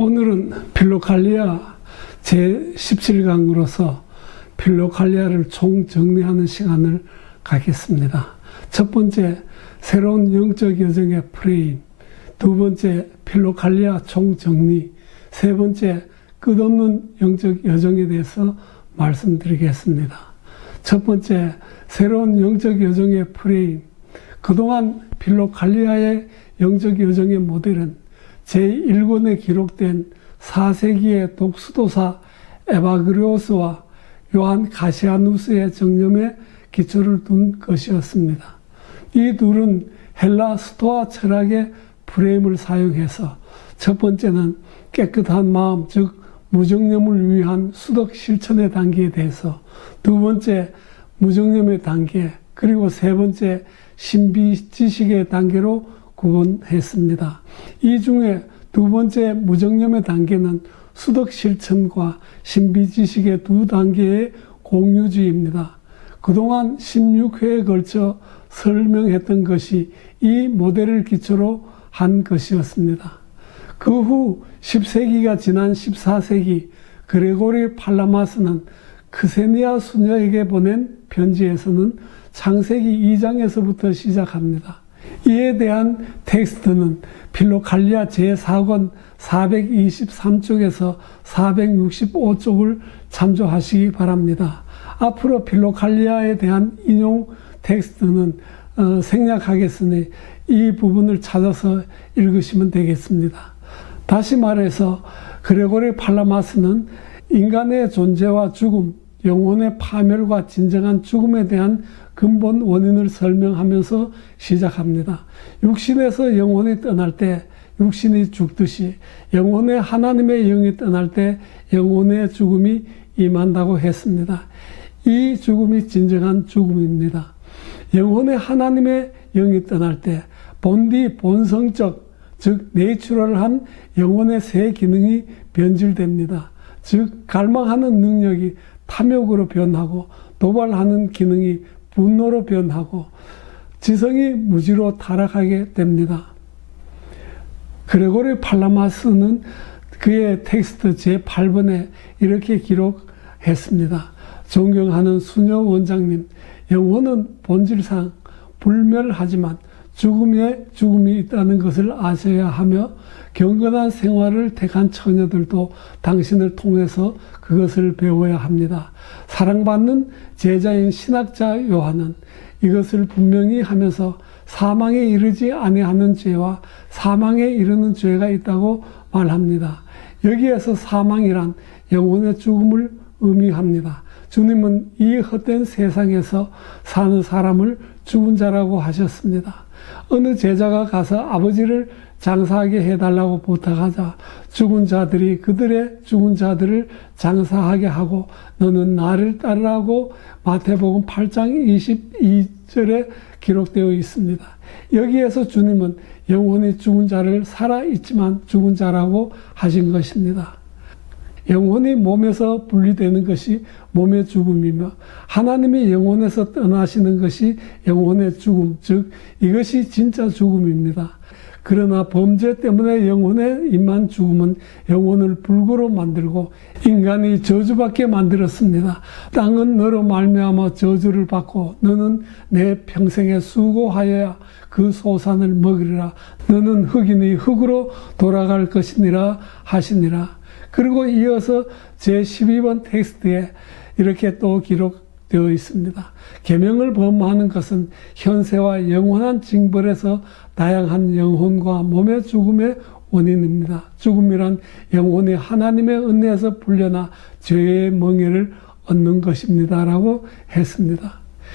오늘은 필로칼리아 제17강으로서 필로칼리아를 총정리하는 시간을 갖겠습니다. 첫 번째, 새로운 영적 여정의 프레임. 두 번째, 필로칼리아 총정리. 세 번째, 끝없는 영적 여정에 대해서 말씀드리겠습니다. 첫 번째, 새로운 영적 여정의 프레임. 그동안 필로칼리아의 영적 여정의 모델은 제1권에 기록된 4세기의 독수도사 에바그리오스와 요한 가시아누스의 정념에 기초를 둔 것이었습니다. 이 둘은 헬라 스토아 철학의 프레임을 사용해서 첫 번째는 깨끗한 마음, 즉 무정념을 위한 수덕 실천의 단계에 대해서, 두 번째 무정념의 단계, 그리고 세 번째 신비지식의 단계로 구분했습니다. 이 중에 두 번째 무정념의 단계는 수덕 실천과 신비지식의 두 단계의 공유주의입니다. 그동안 16회에 걸쳐 설명했던 것이 이 모델을 기초로 한 것이었습니다. 그 후 10세기가 지난 14세기 그레고리 팔라마스는 크세니아 수녀에게 보낸 편지에서는 창세기 2장에서부터 시작합니다. 이에 대한 텍스트는 필로칼리아 제4권 423쪽에서 465쪽을 참조하시기 바랍니다. 앞으로 필로칼리아에 대한 인용 텍스트는 생략하겠으니 이 부분을 찾아서 읽으시면 되겠습니다. 다시 말해서 그레고리 팔라마스는 인간의 존재와 죽음, 영혼의 파멸과 진정한 죽음에 대한 근본 원인을 설명하면서 시작합니다. 육신에서 영혼이 떠날 때 육신이 죽듯이 영혼의 하나님의 영이 떠날 때 영혼의 죽음이 임한다고 했습니다. 이 죽음이 진정한 죽음입니다. 영혼의 하나님의 영이 떠날 때 본성적, 즉 내추럴한 영혼의 새 기능이 변질됩니다. 즉 갈망하는 능력이 탐욕으로 변하고 도발하는 기능이 분노로 변하고 지성이 무지로 타락하게 됩니다. 그레고리 팔라마스는 그의 텍스트 제8번에 이렇게 기록했습니다. 존경하는 수녀 원장님, 영혼은 본질상 불멸하지만 죽음에 죽음이 있다는 것을 아셔야 하며 경건한 생활을 택한 처녀들도 당신을 통해서 그것을 배워야 합니다. 사랑받는 제자인 신학자 요한은 이것을 분명히 하면서 사망에 이르지 아니하는 죄와 사망에 이르는 죄가 있다고 말합니다. 여기에서 사망이란 영혼의 죽음을 의미합니다. 주님은 이 헛된 세상에서 사는 사람을 죽은 자라고 하셨습니다. 어느 제자가 가서 아버지를 장사하게 해달라고 부탁하자 죽은 자들이 그들의 죽은 자들을 장사하게 하고 너는 나를 따르라고 마태복음 8장 22절에 기록되어 있습니다. 여기에서 주님은 영혼이 죽은 자를 살아있지만 죽은 자라고 하신 것입니다. 영혼이 몸에서 분리되는 것이 몸의 죽음이며 하나님이 영혼에서 떠나시는 것이 영혼의 죽음, 즉 이것이 진짜 죽음입니다. 그러나 범죄 때문에 영혼에 임한 죽음은 영혼을 불구로 만들고 인간이 저주받게 만들었습니다. 땅은 너로 말미암아 저주를 받고 너는 내 평생에 수고하여야 그 소산을 먹으리라. 너는 흙이니 흙으로 돌아갈 것이니라 하시니라. 그리고 이어서 제12번 텍스트에 이렇게 또 기록되어 있습니다. 계명을 범하는 것은 현세와 영원한 징벌에서 다양한 영혼과 몸의 죽음의 원인입니다. 죽음이란 영혼이 하나님의 은혜에서 풀려나 죄의 멍에를 얻는 것입니다. 라고 했습니다.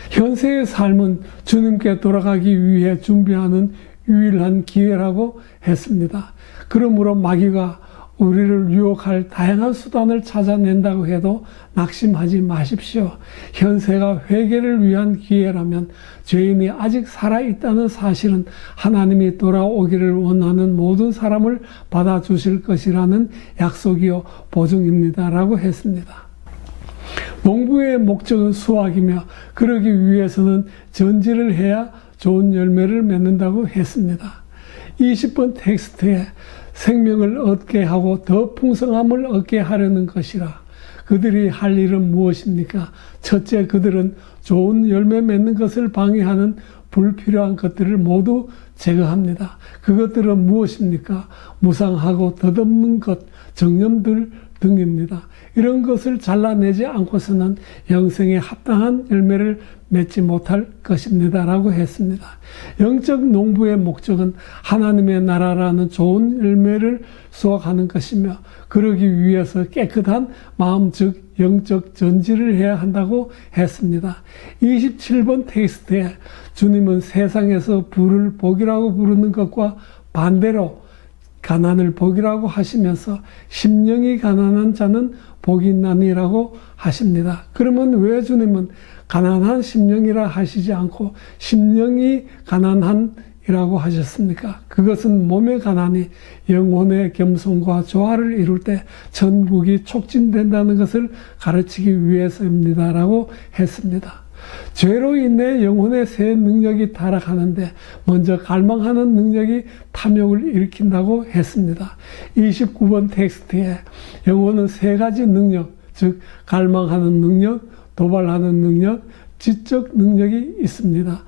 현세의 삶은 주님께 돌아가기 위해 준비하는 유일한 기회라고 했습니다. 그러므로 마귀가 우리를 유혹할 다양한 수단을 찾아낸다고 해도 낙심하지 마십시오. 현세가 회개를 위한 기회라면 죄인이 아직 살아있다는 사실은 하나님이 돌아오기를 원하는 모든 사람을 받아주실 것이라는 약속이요 보증입니다. 라고 했습니다. 농부의 목적은 수확이며 그러기 위해서는 전지를 해야 좋은 열매를 맺는다고 했습니다. 20번 텍스트에 생명을 얻게 하고 더 풍성함을 얻게 하려는 것이라. 그들이 할 일은 무엇입니까? 첫째, 그들은 좋은 열매 맺는 것을 방해하는 불필요한 것들을 모두 제거합니다. 그것들은 무엇입니까? 무상하고 덧없는 것, 정념들 등입니다. 이런 것을 잘라내지 않고서는 영생에 합당한 열매를 맺지 못할 것입니다. 라고 했습니다. 영적 농부의 목적은 하나님의 나라라는 좋은 열매를 수확하는 것이며, 그러기 위해서 깨끗한 마음, 즉 영적 전지를 해야 한다고 했습니다. 27번 텍스트에 주님은 세상에서 부를 복이라고 부르는 것과 반대로 가난을 복이라고 하시면서 심령이 가난한 자는 복이 있나니라고 하십니다. 그러면 왜 주님은 가난한 심령이라 하시지 않고 심령이 가난한이라고 하셨습니까? 그것은 몸의 가난이 영혼의 겸손과 조화를 이룰 때 천국이 촉진된다는 것을 가르치기 위해서입니다라고 했습니다. 죄로 인해 영혼의 새 능력이 타락하는데 먼저 갈망하는 능력이 탐욕을 일으킨다고 했습니다. 29번 텍스트에 영혼은 세 가지 능력, 즉 갈망하는 능력, 도발하는 능력, 지적 능력이 있습니다.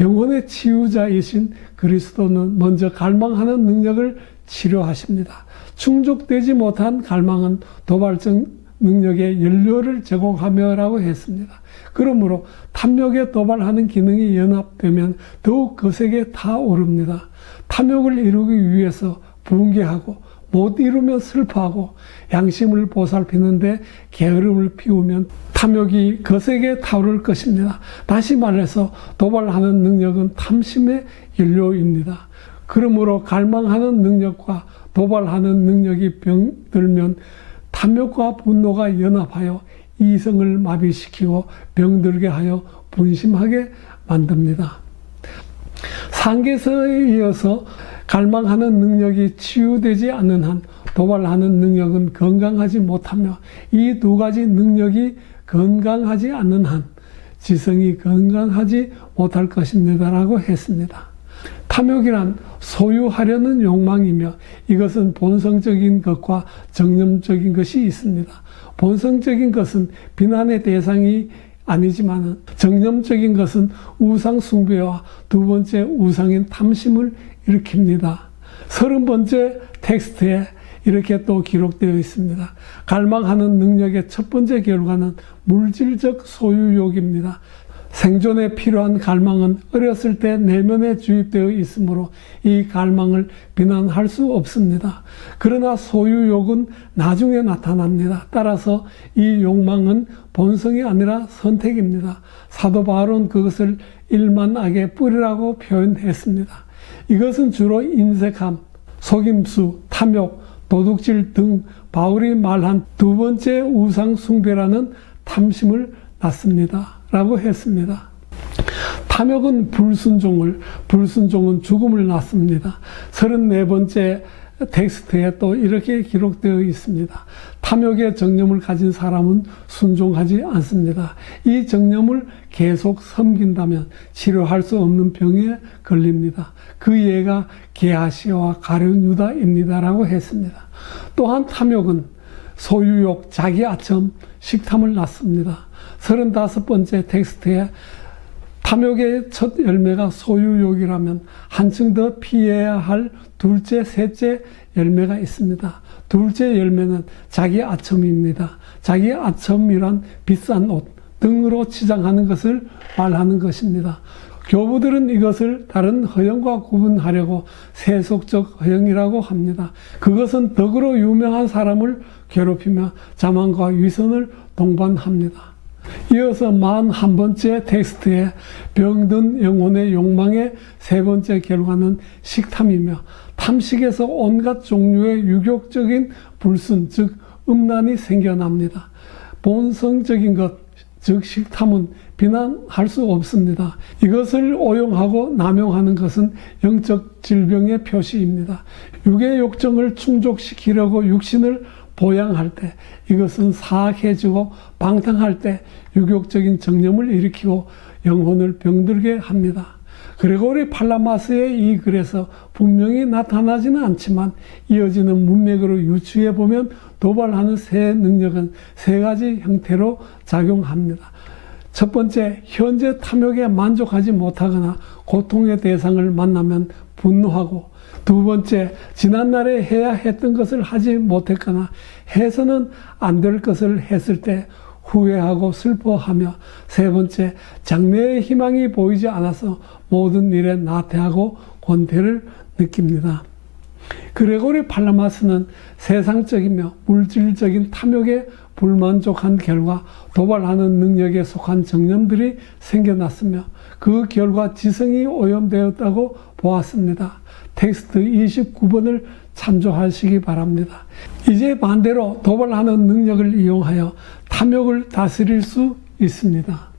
영혼의 치유자이신 그리스도는 먼저 갈망하는 능력을 치료하십니다. 충족되지 못한 갈망은 도발적 능력의 연료를 제공하며라고 했습니다. 그러므로 탐욕에 도발하는 기능이 연합되면 더욱 거세게 타오릅니다. 탐욕을 이루기 위해서 분개하고 못 이루면 슬퍼하고 양심을 보살피는데 게으름을 피우면 탐욕이 거세게 타오를 것입니다. 다시 말해서 도발하는 능력은 탐심의 연료입니다. 그러므로 갈망하는 능력과 도발하는 능력이 병들면 탐욕과 분노가 연합하여 이성을 마비시키고 병들게 하여 분심하게 만듭니다. 상계서에 이어서 갈망하는 능력이 치유되지 않는 한 도발하는 능력은 건강하지 못하며 이 두 가지 능력이 건강하지 않는 한 지성이 건강하지 못할 것입니다 라고 했습니다. 탐욕이란 소유하려는 욕망이며 이것은 본성적인 것과 정념적인 것이 있습니다. 본성적인 것은 비난의 대상이 아니지만 정념적인 것은 우상 숭배와 두 번째 우상인 탐심을 일으킵니다. 30번째 텍스트에 이렇게 또 기록되어 있습니다. 갈망하는 능력의 첫 번째 결과는 물질적 소유욕입니다. 생존에 필요한 갈망은 어렸을 때 내면에 주입되어 있으므로 이 갈망을 비난할 수 없습니다. 그러나 소유욕은 나중에 나타납니다. 따라서 이 욕망은 본성이 아니라 선택입니다. 사도 바울은 그것을 일만악의 뿌리라고 표현했습니다. 이것은 주로 인색함, 속임수, 탐욕, 도둑질 등 바울이 말한 두 번째 우상 숭배라는 탐심을 낳습니다. 라고 했습니다. 탐욕은 불순종은 죽음을 낳습니다. 34번째 텍스트에 또 이렇게 기록되어 있습니다. 탐욕의 정념을 가진 사람은 순종하지 않습니다. 이 정념을 계속 섬긴다면 치료할 수 없는 병에 걸립니다. 그 예가 게하시와 가룟 유다입니다. 라고 했습니다. 또한 탐욕은 소유욕, 자기아첨, 식탐을 낳습니다. 35번째 텍스트에 탐욕의 첫 열매가 소유욕이라면 한층 더 피해야 할 둘째, 셋째 열매가 있습니다. 둘째 열매는 자기아첨입니다. 자기아첨이란 비싼 옷 등으로 치장하는 것을 말하는 것입니다. 교부들은 이것을 다른 허영과 구분하려고 세속적 허영이라고 합니다. 그것은 덕으로 유명한 사람을 괴롭히며 자만과 위선을 동반합니다. 이어서 41번째 텍스트에 병든 영혼의 욕망의 세 번째 결과는 식탐이며 탐식에서 온갖 종류의 유격적인 불순, 즉 음란이 생겨납니다. 본성적인 것, 즉 식탐은 비난할 수 없습니다. 이것을 오용하고 남용하는 것은 영적 질병의 표시입니다. 육의 욕정을 충족시키려고 육신을 보양할 때, 이것은 사악해지고 방탕할 때 유격적인 정념을 일으키고 영혼을 병들게 합니다. 그레고리 팔라마스의 이 글에서 분명히 나타나지는 않지만 이어지는 문맥으로 유추해 보면 도발하는 새 능력은 세 가지 형태로 작용합니다. 첫 번째, 현재 탐욕에 만족하지 못하거나 고통의 대상을 만나면 분노하고, 두 번째, 지난날에 해야 했던 것을 하지 못했거나 해서는 안 될 것을 했을 때 후회하고 슬퍼하며, 세 번째, 장래의 희망이 보이지 않아서 모든 일에 나태하고 권태를 느낍니다. 그레고리 팔라마스는 세상적이며 물질적인 탐욕에 불만족한 결과 도발하는 능력에 속한 정념들이 생겨났으며 그 결과 지성이 오염되었다고 보았습니다. 텍스트 29번을 참조하시기 바랍니다. 이제 반대로 도발하는 능력을 이용하여 탐욕을 다스릴 수 있습니다.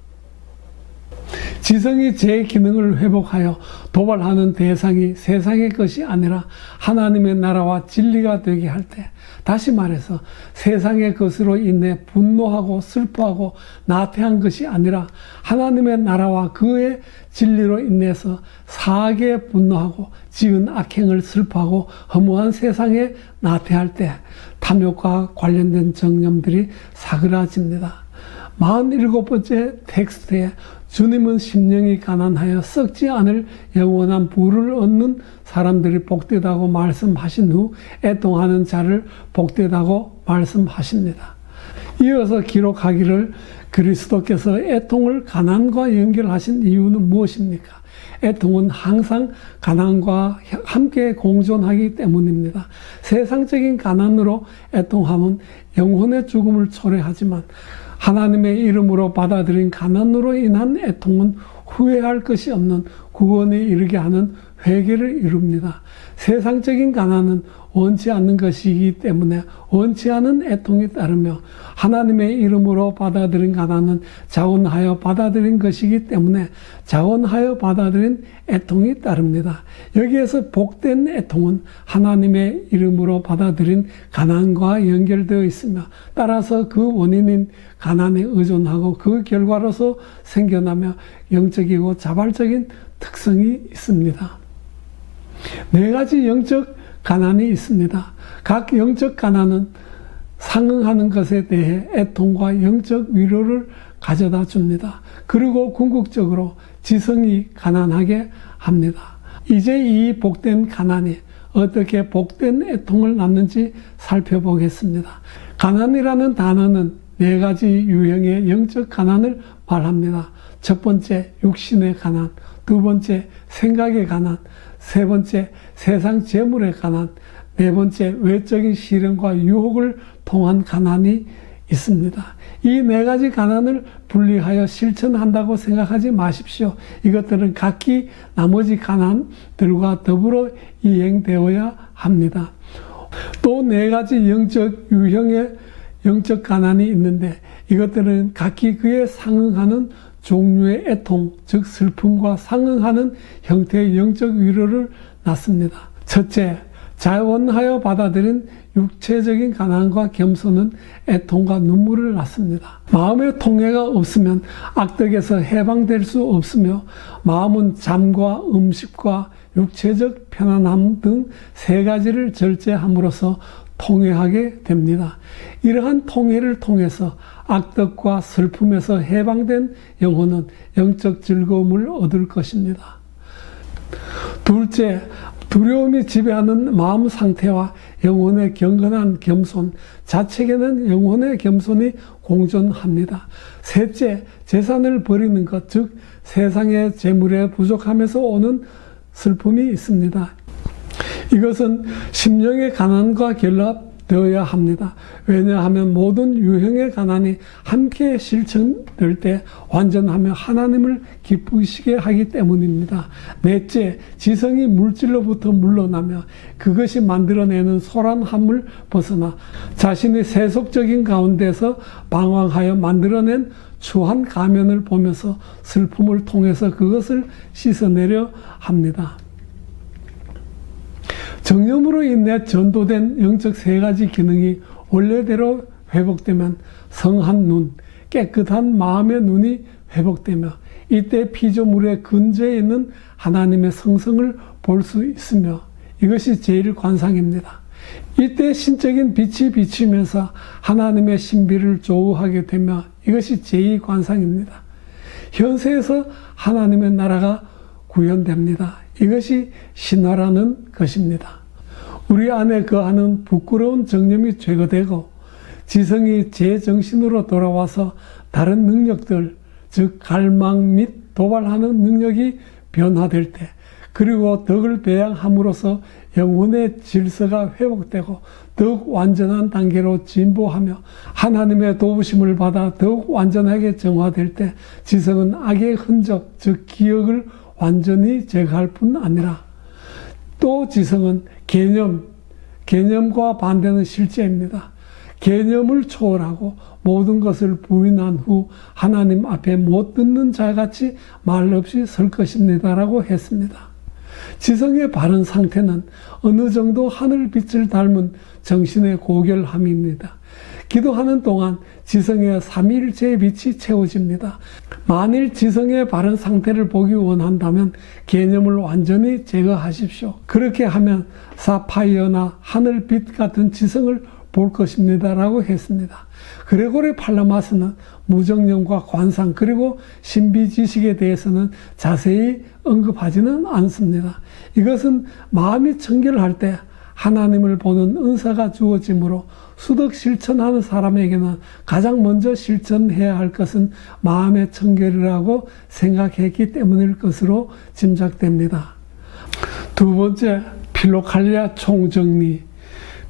지성이 제 기능을 회복하여 도발하는 대상이 세상의 것이 아니라 하나님의 나라와 진리가 되게 할 때, 다시 말해서 세상의 것으로 인해 분노하고 슬퍼하고 나태한 것이 아니라 하나님의 나라와 그의 진리로 인해서 사악에 분노하고 지은 악행을 슬퍼하고 허무한 세상에 나태할 때 탐욕과 관련된 정념들이 사그라집니다. 47번째 텍스트에 주님은 심령이 가난하여 썩지 않을 영원한 부를 얻는 사람들이 복되다고 말씀하신 후 애통하는 자를 복되다고 말씀하십니다. 이어서 기록하기를 그리스도께서 애통을 가난과 연결하신 이유는 무엇입니까? 애통은 항상 가난과 함께 공존하기 때문입니다. 세상적인 가난으로 애통하면 영혼의 죽음을 초래하지만 하나님의 이름으로 받아들인 가난으로 인한 애통은 후회할 것이 없는 구원에 이르게 하는 회개를 이룹니다. 세상적인 가난은 원치 않는 것이기 때문에 원치 않은 애통이 따르며 하나님의 이름으로 받아들인 가난은 자원하여 받아들인 것이기 때문에 자원하여 받아들인 애통이 따릅니다. 여기에서 복된 애통은 하나님의 이름으로 받아들인 가난과 연결되어 있으며 따라서 그 원인인 가난에 의존하고 그 결과로서 생겨나며 영적이고 자발적인 특성이 있습니다. 네 가지 영적 가난이 있습니다. 각 영적 가난은 상응하는 것에 대해 애통과 영적 위로를 가져다 줍니다. 그리고 궁극적으로 지성이 가난하게 합니다. 이제 이 복된 가난이 어떻게 복된 애통을 낳는지 살펴보겠습니다. 가난이라는 단어는 네 가지 유형의 영적 가난을 말합니다. 첫 번째, 육신의 가난. 두 번째, 생각의 가난. 세 번째, 세상 재물의 가난. 네 번째, 외적인 시련과 유혹을 통한 가난이 있습니다. 이 네 가지 가난을 분리하여 실천한다고 생각하지 마십시오. 이것들은 각기 나머지 가난들과 더불어 이행되어야 합니다. 또 네 가지 영적 유형의 영적 가난이 있는데 이것들은 각기 그에 상응하는 종류의 애통, 즉 슬픔과 상응하는 형태의 영적 위로를 낳습니다. 첫째, 자원하여 받아들인 육체적인 가난과 겸손은 애통과 눈물을 낳습니다. 마음의 통해가 없으면 악덕에서 해방될 수 없으며 마음은 잠과 음식과 육체적 편안함 등 세 가지를 절제함으로써 통회하게 됩니다. 이러한 통회를 통해서 악덕과 슬픔에서 해방된 영혼은 영적 즐거움을 얻을 것입니다. 둘째, 두려움이 지배하는 마음 상태와 영혼의 경건한 겸손, 자책에는 영혼의 겸손이 공존합니다. 셋째, 재산을 버리는 것, 즉 세상의 재물에 부족함에서 오는 슬픔이 있습니다. 이것은 심령의 가난과 결합되어야 합니다. 왜냐하면 모든 유형의 가난이 함께 실천될 때 완전하며 하나님을 기쁘시게 하기 때문입니다. 넷째, 지성이 물질로부터 물러나며 그것이 만들어내는 소란함을 벗어나 자신의 세속적인 가운데서 방황하여 만들어낸 추한 가면을 보면서 슬픔을 통해서 그것을 씻어내려 합니다. 정념으로 인해 전도된 영적 세 가지 기능이 원래대로 회복되면 성한 눈, 깨끗한 마음의 눈이 회복되며 이때 피조물의 근저에 있는 하나님의 성성을 볼 수 있으며 이것이 제1관상입니다. 이때 신적인 빛이 비치면서 하나님의 신비를 조우하게 되며 이것이 제2관상입니다. 현세에서 하나님의 나라가 구현됩니다. 이것이 신화라는 것입니다. 우리 안에 거하는 부끄러운 정념이 제거되고 지성이 제정신으로 돌아와서 다른 능력들, 즉 갈망 및 도발하는 능력이 변화될 때, 그리고 덕을 배양함으로써 영혼의 질서가 회복되고 더욱 완전한 단계로 진보하며 하나님의 도우심을 받아 더욱 완전하게 정화될 때 지성은 악의 흔적, 즉 기억을 완전히 제거할 뿐 아니라 또 지성은 개념과 반대는 실제입니다. 개념을 초월하고 모든 것을 부인한 후 하나님 앞에 못 듣는 자같이 말 없이 설 것입니다라고 했습니다. 지성의 바른 상태는 어느 정도 하늘빛을 닮은 정신의 고결함입니다. 기도하는 동안 지성의 삼위일체의 빛이 채워집니다. 만일 지성의 바른 상태를 보기 원한다면 개념을 완전히 제거하십시오. 그렇게 하면 사파이어나 하늘빛 같은 지성을 볼 것입니다 라고 했습니다. 그레고리 팔라마스는 무정념과 관상 그리고 신비 지식에 대해서는 자세히 언급하지는 않습니다. 이것은 마음이 청결할 때 하나님을 보는 은사가 주어지므로 수덕 실천하는 사람에게는 가장 먼저 실천해야 할 것은 마음의 청결이라고 생각했기 때문일 것으로 짐작됩니다. 두 번째, 필로칼리아 총정리.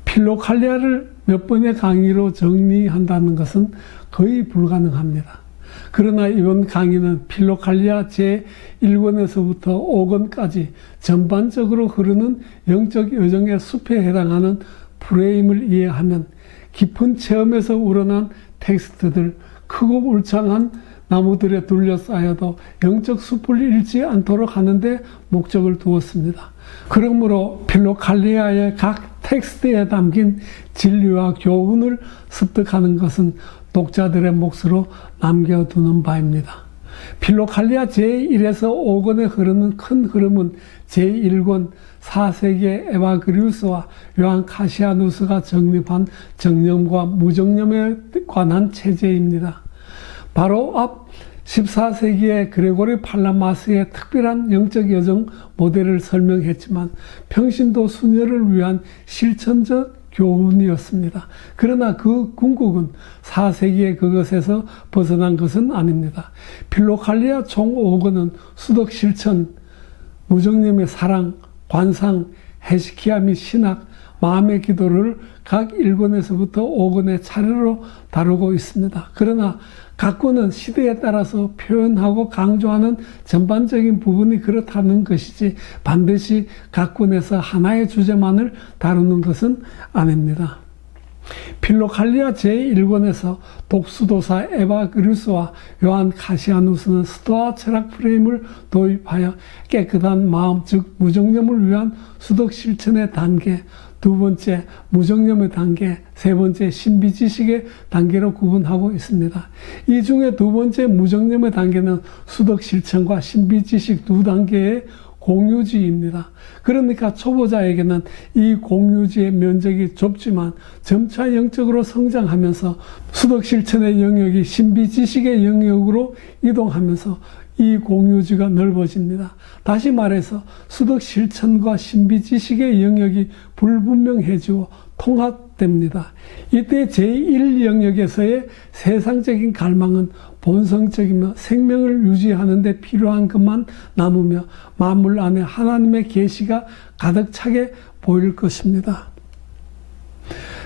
필로칼리아를 몇 번의 강의로 정리한다는 것은 거의 불가능합니다. 그러나 이번 강의는 필로칼리아 제1권에서부터 5권까지 전반적으로 흐르는 영적 여정의 숲에 해당하는 프레임을 이해하면 깊은 체험에서 우러난 텍스트들, 크고 울창한 나무들에 둘러싸여도 영적 숲을 잃지 않도록 하는 데 목적을 두었습니다. 그러므로 필로칼리아의 각 텍스트에 담긴 진리와 교훈을 습득하는 것은 독자들의 몫으로 남겨두는 바입니다. 필로칼리아 제1에서 5권에 흐르는 큰 흐름은 제1권 4세기의 에바그리우스와 요한 카시아누스가 정립한 정념과 무정념에 관한 체제입니다. 바로 앞 14세기의 그레고리 팔라마스의 특별한 영적 여정 모델을 설명했지만 평신도 수녀를 위한 실천적 교훈이었습니다. 그러나 그 궁극은 4세기의 그것에서 벗어난 것은 아닙니다. 필로칼리아 총 5권은 수덕 실천, 무정념의 사랑, 관상, 헤시키야 및 신학, 마음의 기도를 각 1권에서부터 5권의 차례로 다루고 있습니다. 그러나 각 권은 시대에 따라서 표현하고 강조하는 전반적인 부분이 그렇다는 것이지 반드시 각 권에서 하나의 주제만을 다루는 것은 아닙니다. 필로칼리아 제1권에서 독수도사 에바그리우스와 요한 카시아누스는 스토아 철학 프레임을 도입하여 깨끗한 마음, 즉 무정념을 위한 수덕 실천의 단계, 두 번째 무정념의 단계, 세 번째 신비지식의 단계로 구분하고 있습니다. 이 중에 두 번째 무정념의 단계는 수덕 실천과 신비지식 두 단계의 공유지입니다. 그러니까 초보자에게는 이 공유지의 면적이 좁지만 점차 영적으로 성장하면서 수덕 실천의 영역이 신비지식의 영역으로 이동하면서 이 공유지가 넓어집니다. 다시 말해서 수덕 실천과 신비지식의 영역이 불분명해지고 통합됩니다. 이때 제1 영역에서의 세상적인 갈망은 본성적이며 생명을 유지하는 데 필요한 것만 남으며 만물 안에 하나님의 계시가 가득 차게 보일 것입니다.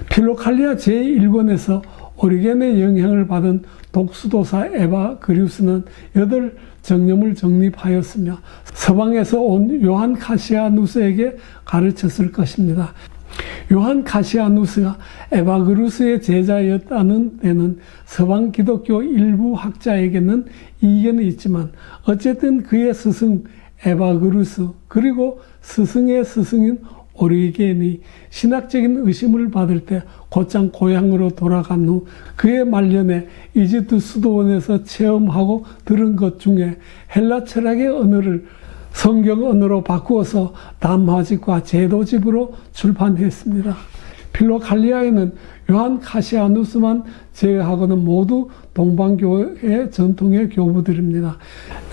필로칼리아 제1권에서 오리겐의 영향을 받은 독수도사 에바그리우스는 8 정념을 정립하였으며 서방에서 온 요한 카시아누스에게 가르쳤을 것입니다. 요한 카시아누스가 에바그리우스의 제자였다는 데는 서방 기독교 일부 학자에게는 이견이 있지만 어쨌든 그의 스승 에바그리우스 그리고 스승의 스승인 오리겐이 신학적인 의심을 받을 때 곧장 고향으로 돌아간 후 그의 말년에 이집트 수도원에서 체험하고 들은 것 중에 헬라 철학의 언어를 성경 언어로 바꾸어서 담화집과 제도집으로 출판했습니다. 필로칼리아에는 요한 카시아누스만 제외하고는 모두 동방교회 전통의 교부들입니다.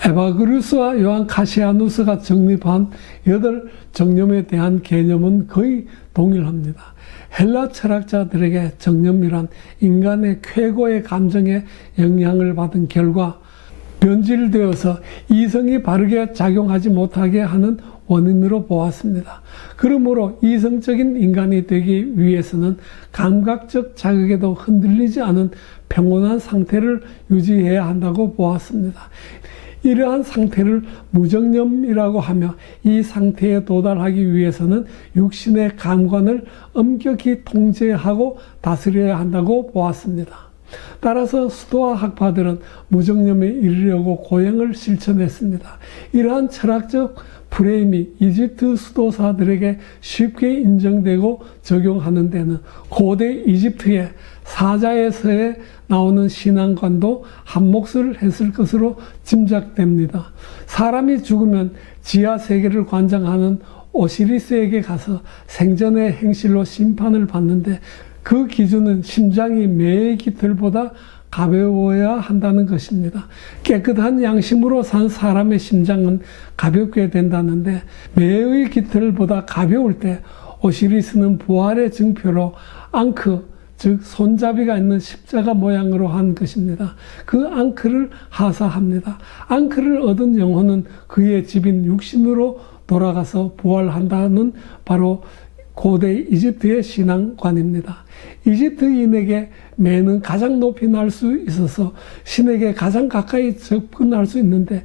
에바그루스와 요한 카시아누스가 정립한 8정념에 대한 개념은 거의 동일합니다. 헬라 철학자들에게 정념이란 인간의 쾌거의 감정에 영향을 받은 결과 변질되어서 이성이 바르게 작용하지 못하게 하는 원인으로 보았습니다. 그러므로 이성적인 인간이 되기 위해서는 감각적 자극에도 흔들리지 않은 평온한 상태를 유지해야 한다고 보았습니다. 이러한 상태를 무정념이라고 하며 이 상태에 도달하기 위해서는 육신의 감관을 엄격히 통제하고 다스려야 한다고 보았습니다. 따라서 수도와 학파들은 무정념에 이르려고 고행을 실천했습니다. 이러한 철학적 프레임이 이집트 수도사들에게 쉽게 인정되고 적용하는 데는 고대 이집트의 사자에서에 나오는 신앙관도 한몫을 했을 것으로 짐작됩니다. 사람이 죽으면 지하 세계를 관장하는 오시리스에게 가서 생전의 행실로 심판을 받는데 그 기준은 심장이 매의 깃털보다 가벼워야 한다는 것입니다. 깨끗한 양심으로 산 사람의 심장은 가볍게 된다는데 매의 깃털보다 가벼울 때 오시리스는 부활의 증표로 앙크, 즉 손잡이가 있는 십자가 모양으로 한 것입니다. 그 앙크를 하사합니다. 앙크를 얻은 영혼은 그의 집인 육신으로 돌아가서 부활한다는 바로 고대 이집트의 신앙관입니다. 이집트인에게 매는 가장 높이 날 수 있어서 신에게 가장 가까이 접근할 수 있는데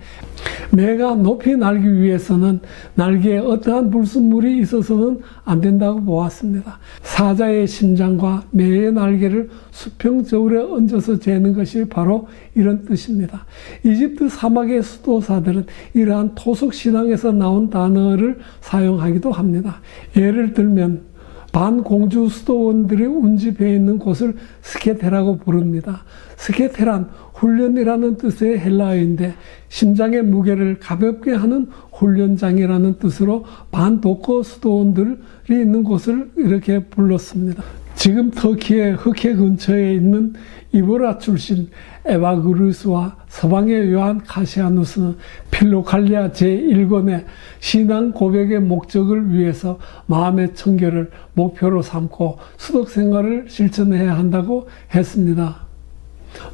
매가 높이 날기 위해서는 날개에 어떠한 불순물이 있어서는 안 된다고 보았습니다. 사자의 심장과 매의 날개를 수평저울에 얹어서 재는 것이 바로 이런 뜻입니다. 이집트 사막의 수도사들은 이러한 토속 신앙에서 나온 단어를 사용하기도 합니다. 예를 들면 반공주 수도원들이 운집해 있는 곳을 스케테라고 부릅니다. 스케테란 훈련이라는 뜻의 헬라어인데 심장의 무게를 가볍게 하는 훈련장이라는 뜻으로 반도커 수도원들이 있는 곳을 이렇게 불렀습니다. 지금 터키의 흑해 근처에 있는 이보라 출신 에바그루스와 서방의 요한 카시아누스는 필로칼리아 제1권의 신앙 고백의 목적을 위해서 마음의 청결을 목표로 삼고 수덕 생활을 실천해야 한다고 했습니다.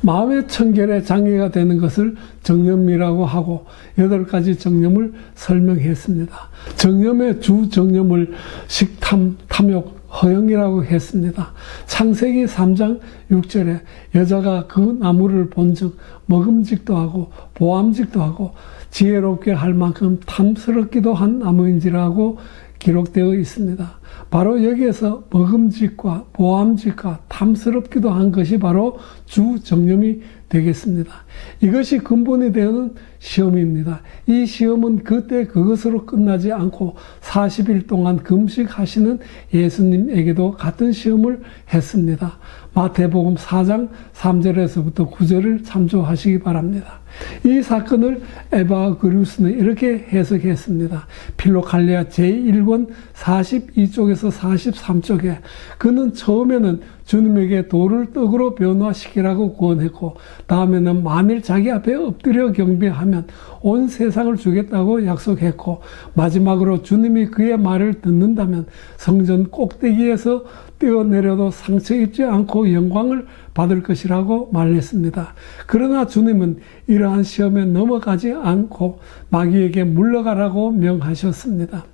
마음의 청결에 장애가 되는 것을 정념이라고 하고 8가지 정념을 설명했습니다. 정념의 주 정념을 식탐, 탐욕, 허영이라고 했습니다. 창세기 3장 6절에 여자가 그 나무를 본즉 먹음직도 하고 보암직도 하고 지혜롭게 할 만큼 탐스럽기도 한 나무인지라고 기록되어 있습니다. 바로 여기에서 먹음직과 보암직과 탐스럽기도 한 것이 바로 주 정념이 되겠습니다. 이것이 근본이 되는 시험입니다. 이 시험은 그때 그것으로 끝나지 않고 40일 동안 금식하시는 예수님에게도 같은 시험을 했습니다. 마태복음 4장 3절에서부터 9절을 참조하시기 바랍니다. 이 사건을 에바그루스는 이렇게 해석했습니다. 필로칼리아 제1권 42쪽에서 43쪽에 그는 처음에는 주님에게 돌을 떡으로 변화시키라고 구원했고 다음에는 만일 자기 앞에 엎드려 경배하면 온 세상을 주겠다고 약속했고 마지막으로 주님이 그의 말을 듣는다면 성전 꼭대기에서 뛰어내려도 상처 입지 않고 영광을 받을 것이라고 말했습니다. 그러나 주님은 이러한 시험에 넘어가지 않고 마귀에게 물러가라고 명하셨습니다.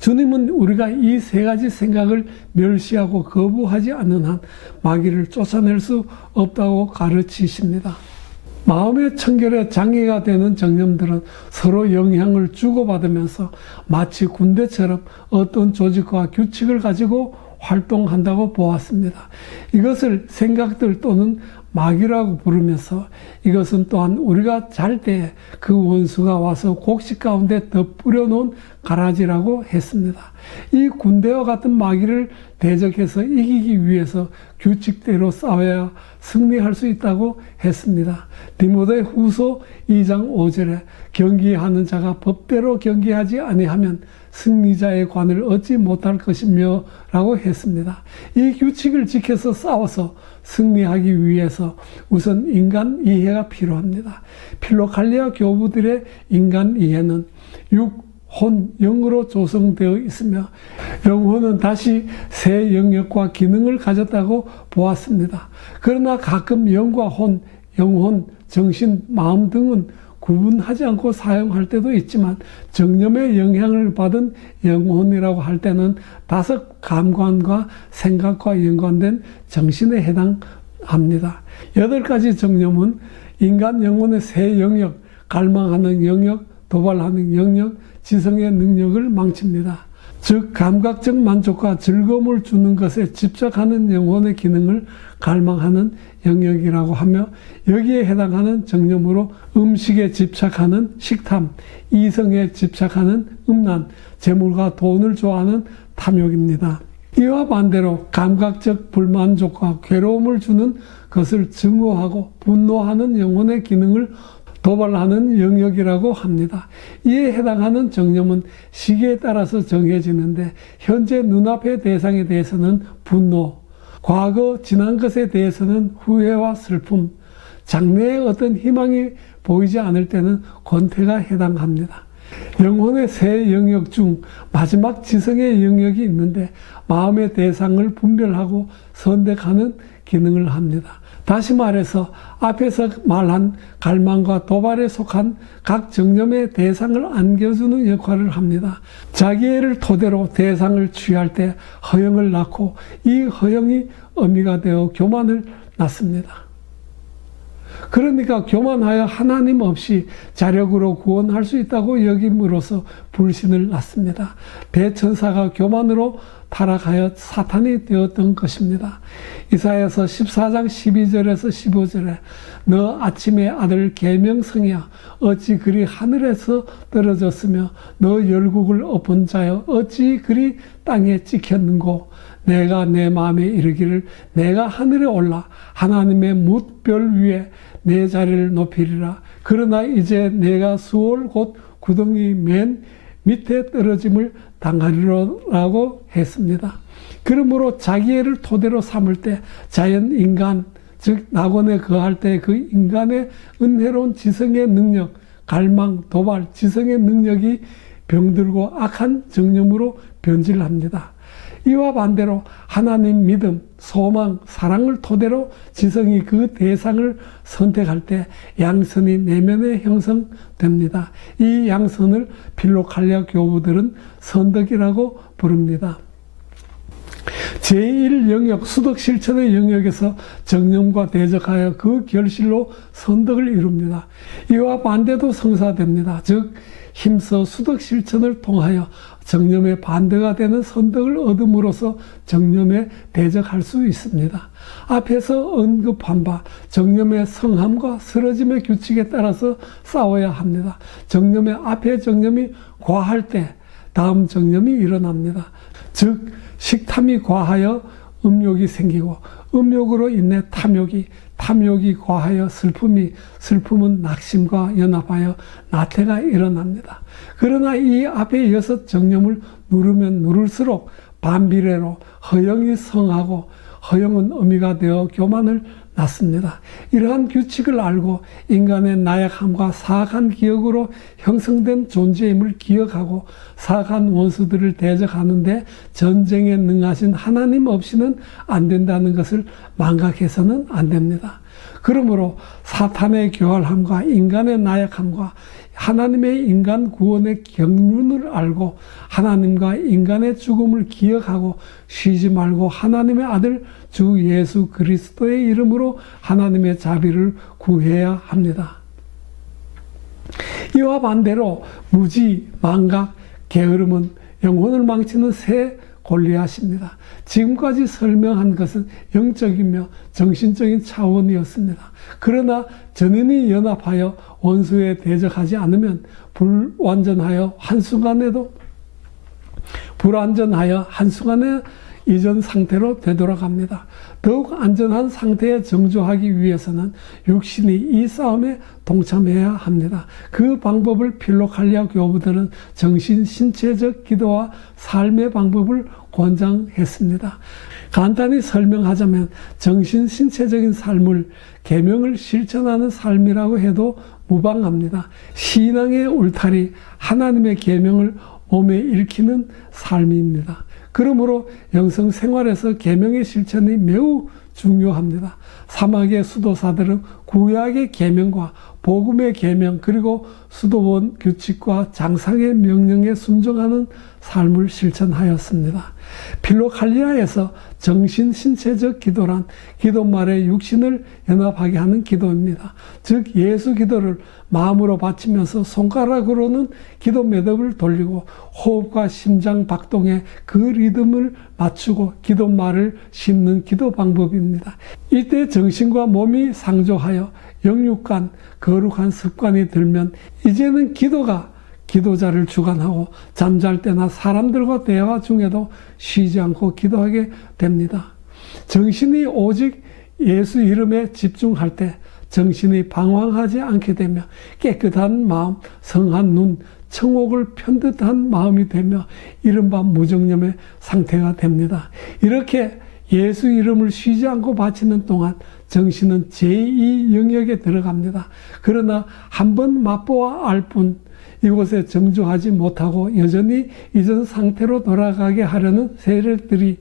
주님은 우리가 이 3가지 생각을 멸시하고 거부하지 않는 한 마귀를 쫓아낼 수 없다고 가르치십니다. 마음의 청결에 장애가 되는 정념들은 서로 영향을 주고받으면서 마치 군대처럼 어떤 조직과 규칙을 가지고 활동한다고 보았습니다. 이것을 생각들 또는 마귀라고 부르면서 이것은 또한 우리가 잘 때 그 원수가 와서 곡식 가운데 덧뿌려 놓은 가라지라고 했습니다. 이 군대와 같은 마귀를 대적해서 이기기 위해서 규칙대로 싸워야 승리할 수 있다고 했습니다. 디모데 후서 2장 5절에 경기하는 자가 법대로 경기하지 아니하면 승리자의 관을 얻지 못할 것이며 라고 했습니다. 이 규칙을 지켜서 싸워서 승리하기 위해서 우선 인간 이해가 필요합니다. 필로갈리아 교부들의 인간 이해는 육, 혼, 영으로 조성되어 있으며 영혼은 다시 새 영역과 기능을 가졌다고 보았습니다. 그러나 가끔 영과 혼, 영혼, 정신, 마음 등은 구분하지 않고 사용할 때도 있지만 정념의 영향을 받은 영혼이라고 할 때는 5 감관과 생각과 연관된 정신에 해당합니다. 8가지 정념은 인간 영혼의 새 영역, 갈망하는 영역, 도발하는 영역, 지성의 능력을 망칩니다. 즉 감각적 만족과 즐거움을 주는 것에 집착하는 영혼의 기능을 갈망하는 영역이라고 하며 여기에 해당하는 정념으로 음식에 집착하는 식탐, 이성에 집착하는 음란, 재물과 돈을 좋아하는 탐욕입니다. 이와 반대로 감각적 불만족과 괴로움을 주는 것을 증오하고 분노하는 영혼의 기능을 도발하는 영역이라고 합니다. 이에 해당하는 정념은 시기에 따라서 정해지는데 현재 눈앞의 대상에 대해서는 분노, 과거 지난 것에 대해서는 후회와 슬픔, 장래에 어떤 희망이 보이지 않을 때는 권태가 해당합니다. 영혼의 세 영역 중 마지막 지성의 영역이 있는데 마음의 대상을 분별하고 선택하는 기능을 합니다. 다시 말해서 앞에서 말한 갈망과 도발에 속한 각 정념의 대상을 안겨주는 역할을 합니다. 자기애를 토대로 대상을 취할 때 허영을 낳고 이 허영이 어미가 되어 교만을 낳습니다. 그러니까 교만하여 하나님 없이 자력으로 구원할 수 있다고 여김으로써 불신을 낳습니다. 대천사가 교만으로 타락하여 사탄이 되었던 것입니다. 이사야서 14장 12절에서 15절에 너 아침의 아들 계명성이야 어찌 그리 하늘에서 떨어졌으며 너 열국을 엎은 자여 어찌 그리 땅에 찍혔는고 내가 내 마음에 이르기를 내가 하늘에 올라 하나님의 뭇별 위에 내 자리를 높이리라. 그러나 이제 내가 수월 곧 구덩이 맨 밑에 떨어짐을 당하리라고 했습니다. 그러므로 자기애를 토대로 삼을 때 자연 인간, 즉 낙원에 거할 때 그 인간의 은혜로운 지성의 능력, 갈망, 도발, 지성의 능력이 병들고 악한 정념으로 변질합니다. 이와 반대로 하나님 믿음, 소망, 사랑을 토대로 지성이 그 대상을 선택할 때 양선이 내면에 형성됩니다. 이 양선을 필로갈리아 교부들은 선덕이라고 부릅니다. 제1영역 수덕 실천의 영역에서 정념과 대적하여 그 결실로 선덕을 이룹니다. 이와 반대도 성사됩니다. 즉 힘써 수덕 실천을 통하여 정념의 반대가 되는 선덕을 얻음으로써 정념에 대적할 수 있습니다. 앞에서 언급한 바 정념의 성함과 쓰러짐의 규칙에 따라서 싸워야 합니다. 정념의 앞에 정념이 과할 때 다음 정념이 일어납니다. 즉 식탐이 과하여 음욕이 생기고 음욕으로 인해 탐욕이 과하여 슬픔은 낙심과 연합하여 나태가 일어납니다. 그러나 이 앞에 6 정념을 누르면 누를수록 반비례로 허영이 성하고 허영은 어미가 되어 교만을 낳습니다. 이러한 규칙을 알고 인간의 나약함과 사악한 기억으로 형성된 존재임을 기억하고 사악한 원수들을 대적하는데 전쟁에 능하신 하나님 없이는 안 된다는 것을 망각해서는 안 됩니다. 그러므로 사탄의 교활함과 인간의 나약함과 하나님의 인간 구원의 경륜을 알고 하나님과 인간의 죽음을 기억하고 쉬지 말고 하나님의 아들 주 예수 그리스도의 이름으로 하나님의 자비를 구해야 합니다. 이와 반대로 무지, 망각, 게으름은 영혼을 망치는 새 골리앗입니다. 지금까지 설명한 것은 영적이며 정신적인 차원이었습니다. 그러나 전인이 연합하여 원수에 대적하지 않으면 불완전하여 한순간에 이전 상태로 되돌아갑니다. 더욱 안전한 상태에 정조하기 위해서는 육신이 이 싸움에 동참해야 합니다. 그 방법을 필로칼리아 교부들은 정신, 신체적 기도와 삶의 방법을 권장했습니다. 간단히 설명하자면 정신, 신체적인 삶을 계명을 실천하는 삶이라고 해도 무방합니다. 신앙의 울타리, 하나님의 계명을 몸에 일으키는 삶입니다. 그러므로 영성 생활에서 계명의 실천이 매우 중요합니다. 사막의 수도사들은 구약의 계명과 복음의 계명 그리고 수도원 규칙과 장상의 명령에 순종하는 삶을 실천하였습니다. 필로칼리아에서 정신, 신체적 기도란 기도말에 육신을 연합하게 하는 기도입니다. 즉 예수 기도를 마음으로 바치면서 손가락으로는 기도 매듭을 돌리고 호흡과 심장 박동에 그 리듬을 맞추고 기도말을 씹는 기도 방법입니다. 이때 정신과 몸이 상조하여 영육간 거룩한 습관이 들면 이제는 기도가 기도자를 주관하고 잠잘 때나 사람들과 대화 중에도 쉬지 않고 기도하게 됩니다. 정신이 오직 예수 이름에 집중할 때 정신이 방황하지 않게 되며 깨끗한 마음, 성한 눈, 청옥을 편듯한 마음이 되며 이른바 무정념의 상태가 됩니다. 이렇게 예수 이름을 쉬지 않고 바치는 동안 정신은 제2 영역에 들어갑니다. 그러나 한번 맛보아 알 뿐 이곳에 정주하지 못하고 여전히 이전 상태로 돌아가게 하려는 세력들이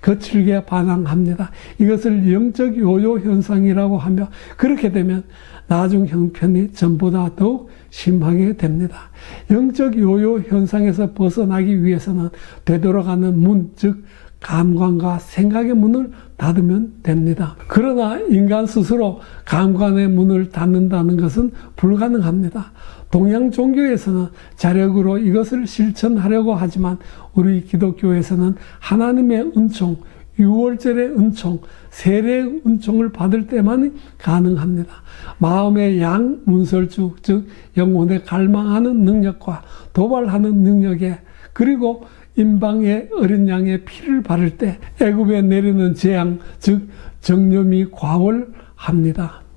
거칠게 반항합니다. 이것을 영적 요요 현상이라고 하며 그렇게 되면 나중 형편이 전보다 더욱 심하게 됩니다. 영적 요요 현상에서 벗어나기 위해서는 되돌아가는 문, 즉 감관과 생각의 문을 닫으면 됩니다. 그러나 인간 스스로 감관의 문을 닫는다는 것은 불가능합니다. 동양 종교에서는 자력으로 이것을 실천하려고 하지만 우리 기독교에서는 하나님의 은총, 유월절의 은총, 세례의 은총을 받을 때만 가능합니다. 마음의 양 문설주, 즉 영혼에 갈망하는 능력과 도발하는 능력에 그리고 임방의 어린 양의 피를 바를 때 애굽에 내리는 재앙, 즉 정념이 과월합니다.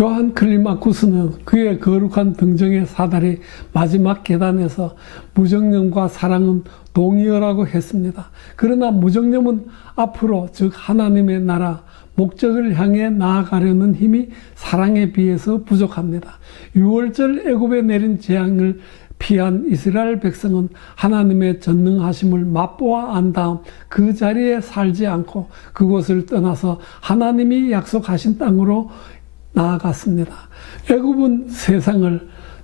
요한 클리마쿠스는 그의 거룩한 등정의 사다리 마지막 계단에서 무정념과 사랑은 동의어라고 했습니다. 그러나 무정념은 앞으로 즉 하나님의 나라 목적을 향해 나아가려는 힘이 사랑에 비해서 부족합니다. 유월절 애굽에 내린 재앙을 피한 이스라엘 백성은 하나님의 전능하심을 맛보아 안 다음 그 자리에 살지 않고 그곳을 떠나서 하나님이 약속하신 땅으로 나아갔습니다. 애굽은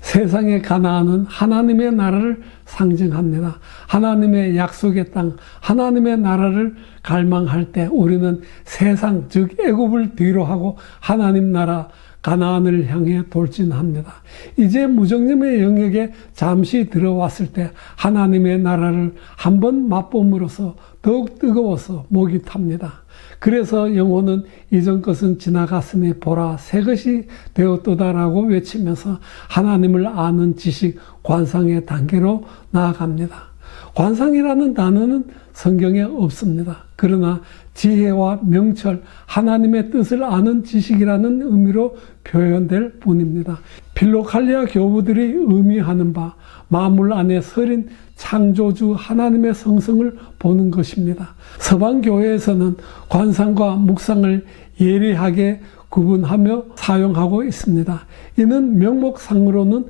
세상의 가나안은 하나님의 나라를 상징합니다. 하나님의 약속의 땅, 하나님의 나라를 갈망할 때 우리는 세상, 즉 애굽을 뒤로 하고 하나님 나라 가나안을 향해 돌진합니다. 이제 무정념의 영역에 잠시 들어왔을 때 하나님의 나라를 한번 맛봄으로써 더욱 뜨거워서 목이 탑니다. 그래서 영혼은 이전 것은 지나갔으니 보라 새 것이 되었도다라고 외치면서 하나님을 아는 지식, 관상의 단계로 나아갑니다. 관상이라는 단어는 성경에 없습니다. 그러나 지혜와 명철, 하나님의 뜻을 아는 지식이라는 의미로 표현될 뿐입니다. 필로칼리아 교부들이 의미하는 바 만물 안에 서린 창조주 하나님의 성성을 보는 것입니다. 서방교회에서는 관상과 묵상을 예리하게 구분하며 사용하고 있습니다. 이는 명목상으로는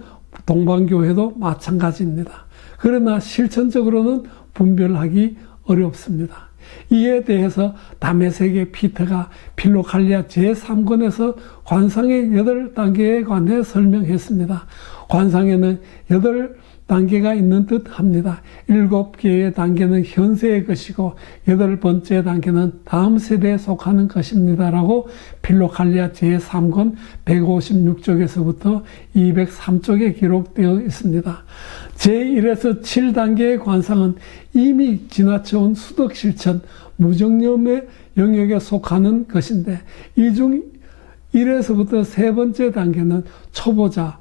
동방교회도 마찬가지입니다. 그러나 실천적으로는 분별하기 어렵습니다. 이에 대해서 다메섹의 피터가 필로칼리아 제3권에서 관상의 8단계에 관해 설명했습니다. 관상에는 8단계가 있는 듯 합니다. 7개의 단계는 현세의 것이고 8번째 단계는 다음 세대에 속하는 것입니다라고 필로칼리아 제3권 156쪽에서부터 203쪽에 기록되어 있습니다. 제1에서 7단계의 관상은 이미 지나쳐온 수덕실천, 무정념의 영역에 속하는 것인데, 이 중 1에서부터 3번째 단계는 초보자,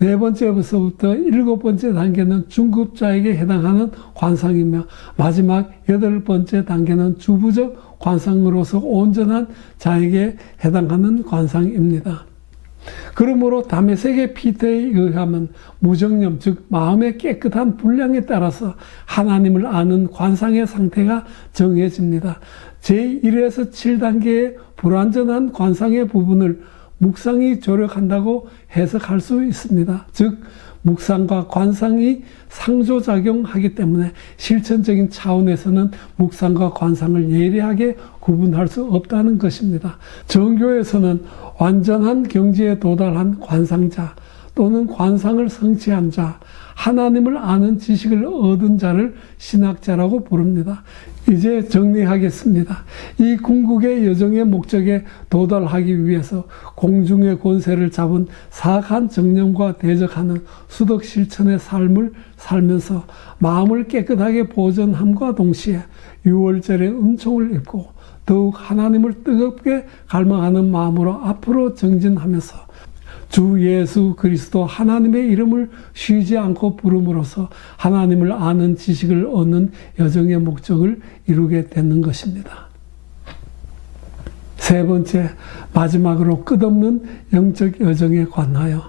4번째부터 7번째 단계는 중급자에게 해당하는 관상이며, 마지막 8번째 단계는 주부적 관상으로서 온전한 자에게 해당하는 관상입니다. 그러므로 다메섹의 피터에 의하면 무정념, 즉 마음의 깨끗한 분량에 따라서 하나님을 아는 관상의 상태가 정해집니다. 제1에서 7단계의 불완전한 관상의 부분을 묵상이 조력한다고 해석할 수 있습니다. 즉 묵상과 관상이 상조작용하기 때문에 실천적인 차원에서는 묵상과 관상을 예리하게 구분할 수 없다는 것입니다. 정교에서는 완전한 경지에 도달한 관상자 또는 관상을 성취한 자, 하나님을 아는 지식을 얻은 자를 신학자라고 부릅니다. 이제 정리하겠습니다. 이 궁극의 여정의 목적에 도달하기 위해서 공중의 권세를 잡은 사악한 정념과 대적하는 수덕 실천의 삶을 살면서 마음을 깨끗하게 보존함과 동시에 유월절의 은총을 입고 더욱 하나님을 뜨겁게 갈망하는 마음으로 앞으로 정진하면서 주 예수 그리스도 하나님의 이름을 쉬지 않고 부름으로써 하나님을 아는 지식을 얻는 여정의 목적을 이루게 되는 것입니다. 세 번째, 마지막으로 끝없는 영적 여정에 관하여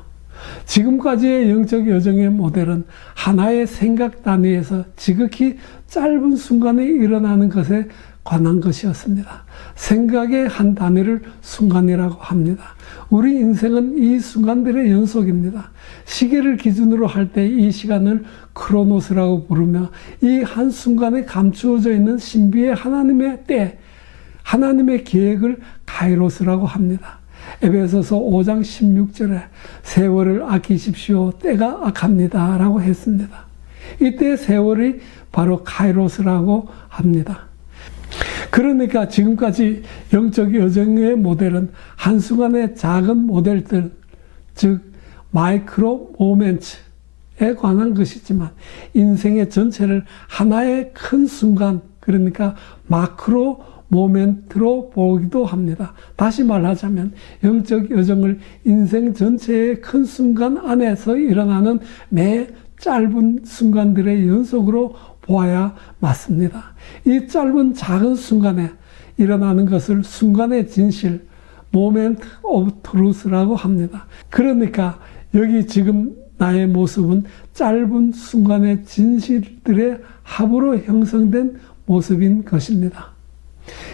지금까지의 영적 여정의 모델은 하나의 생각 단위에서 지극히 짧은 순간에 일어나는 것에 관한 것이었습니다. 생각의 한 단위를 순간이라고 합니다. 우리 인생은 이 순간들의 연속입니다. 시계를 기준으로 할 때 이 시간을 크로노스라고 부르며 이 한순간에 감추어져 있는 신비의 하나님의 때, 하나님의 계획을 카이로스라고 합니다. 에베소서 5장 16절에 세월을 아끼십시오. 때가 악합니다. 라고 했습니다. 이때 세월이 바로 카이로스라고 합니다. 그러니까 지금까지 영적 여정의 모델은 한순간의 작은 모델들, 즉 마이크로 모멘트에 관한 것이지만 인생의 전체를 하나의 큰 순간, 그러니까 마크로 모멘트로 보기도 합니다. 다시 말하자면 영적 여정을 인생 전체의 큰 순간 안에서 일어나는 매 짧은 순간들의 연속으로 보아야 맞습니다. 이 짧은 작은 순간에 일어나는 것을 순간의 진실, 모멘트 오브 트루스라고 합니다. 그러니까 여기 지금 나의 모습은 짧은 순간의 진실들의 합으로 형성된 모습인 것입니다.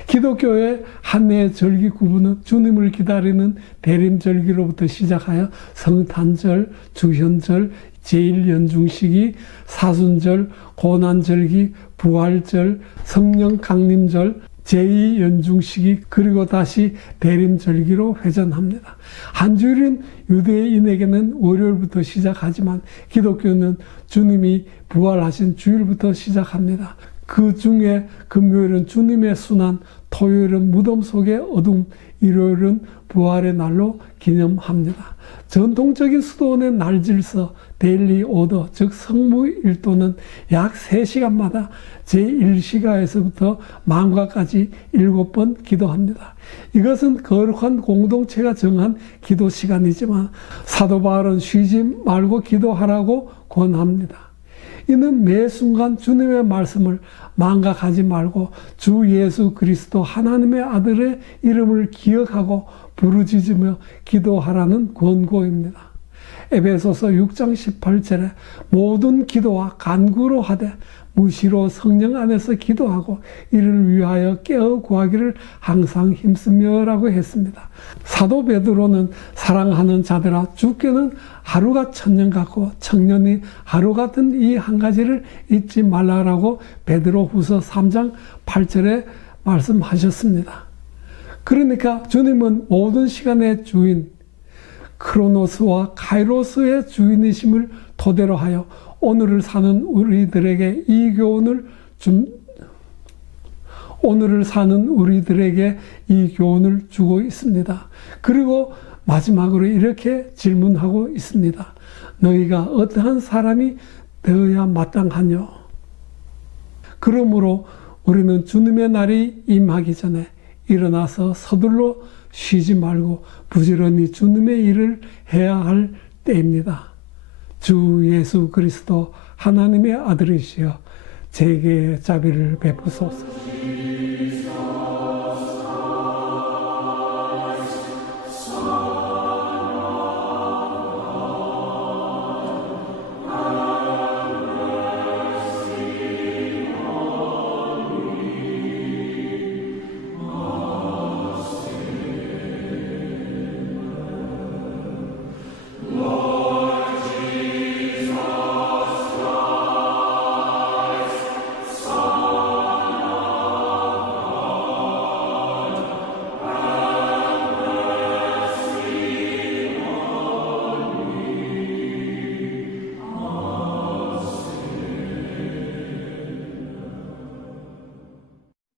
기독교의 한 해의 절기 구분은 주님을 기다리는 대림절기로부터 시작하여 성탄절, 주현절, 제1연중시기, 사순절, 고난절기, 부활절, 성령 강림절, 제2연중시기, 그리고 다시 대림절기로 회전합니다. 한 주일은 유대인에게는 월요일부터 시작하지만 기독교는 주님이 부활하신 주일부터 시작합니다. 그 중에 금요일은 주님의 순환, 토요일은 무덤 속의 어둠, 일요일은 부활의 날로 기념합니다. 전통적인 수도원의 날질서, 데일리 오더, 즉 성무일도는 약 3시간마다 제1시가에서부터 만과까지 7번 기도합니다. 이것은 거룩한 공동체가 정한 기도 시간이지만 사도 바울은 쉬지 말고 기도하라고 권합니다. 이는 매 순간 주님의 말씀을 망각하지 말고 주 예수 그리스도 하나님의 아들의 이름을 기억하고 부르짖으며 기도하라는 권고입니다. 에베소서 6장 18절에 모든 기도와 간구로 하되 무시로 성령 안에서 기도하고 이를 위하여 깨어 구하기를 항상 힘쓰며 라고 했습니다. 사도 베드로는 사랑하는 자들아 주께는 하루가 천년 같고 청년이 하루 같은 이 한 가지를 잊지 말라라고 베드로 후서 3장 8절에 말씀하셨습니다. 그러니까 주님은 모든 시간의 주인, 크로노스와 카이로스의 주인이심을 토대로 하여 오늘을 사는 우리들에게 이 교훈을 주고 있습니다. 그리고 마지막으로 이렇게 질문하고 있습니다. 너희가 어떠한 사람이 되어야 마땅하뇨? 그러므로 우리는 주님의 날이 임하기 전에 일어나서 서둘러 쉬지 말고 부지런히 주님의 일을 해야 할 때입니다. 주 예수 그리스도 하나님의 아들이시여 제게 자비를 베푸소서.